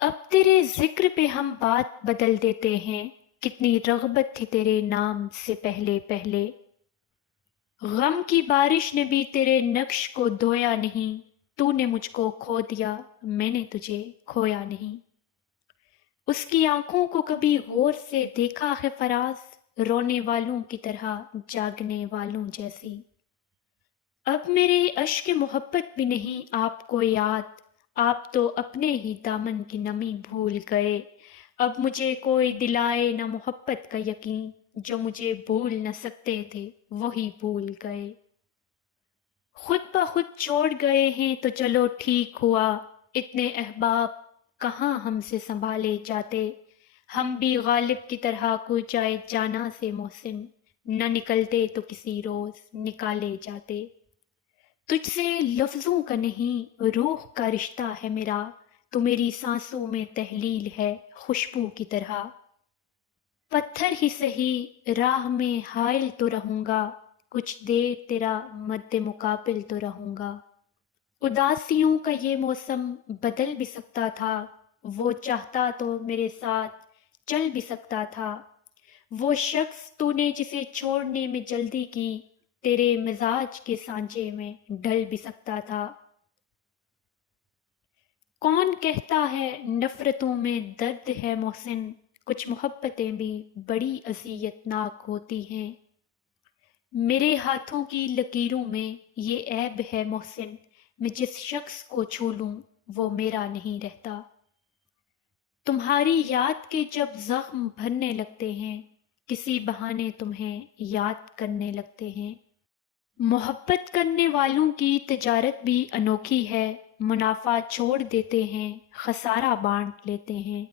اب تیرے ذکر پہ ہم بات بدل دیتے ہیں، کتنی رغبت تھی تیرے نام سے پہلے پہلے۔ غم کی بارش نے بھی تیرے نقش کو دھویا نہیں، تو نے مجھ کو کھو دیا، میں نے تجھے کھویا نہیں۔ اس کی آنکھوں کو کبھی غور سے دیکھا ہے فراز، رونے والوں کی طرح جاگنے والوں جیسی۔ اب میرے اشک محبت بھی نہیں آپ کو یاد، آپ تو اپنے ہی دامن کی نمی بھول گئے۔ اب مجھے کوئی دلائے نہ محبت کا یقین، جو مجھے بھول نہ سکتے تھے وہی بھول گئے۔ خود بخود چھوڑ گئے ہیں تو چلو ٹھیک ہوا، اتنے احباب کہاں ہم سے سنبھالے جاتے۔ ہم بھی غالب کی طرح کوچائے جانا سے محسن، نہ نکلتے تو کسی روز نکالے جاتے۔ تجھ سے لفظوں کا نہیں روح کا رشتہ ہے میرا، تو میری سانسوں میں تحلیل ہے خوشبو کی طرح۔ پتھر ہی سہی راہ میں حائل تو رہوں گا، کچھ دیر تیرا مد مقابل تو رہوں گا۔ اداسیوں کا یہ موسم بدل بھی سکتا تھا، وہ چاہتا تو میرے ساتھ چل بھی سکتا تھا۔ وہ شخص تو نے جسے چھوڑنے میں جلدی کی، تیرے مزاج کے سانچے میں ڈھل بھی سکتا تھا۔ کون کہتا ہے نفرتوں میں درد ہے محسن، کچھ محبتیں بھی بڑی اذیت ناک ہوتی ہیں۔ میرے ہاتھوں کی لکیروں میں یہ عیب ہے محسن، میں جس شخص کو چھو لوں وہ میرا نہیں رہتا۔ تمہاری یاد کے جب زخم بھرنے لگتے ہیں، کسی بہانے تمہیں یاد کرنے لگتے ہیں۔ محبت کرنے والوں کی تجارت بھی انوکھی ہے، منافع چھوڑ دیتے ہیں، خسارہ بانٹ لیتے ہیں۔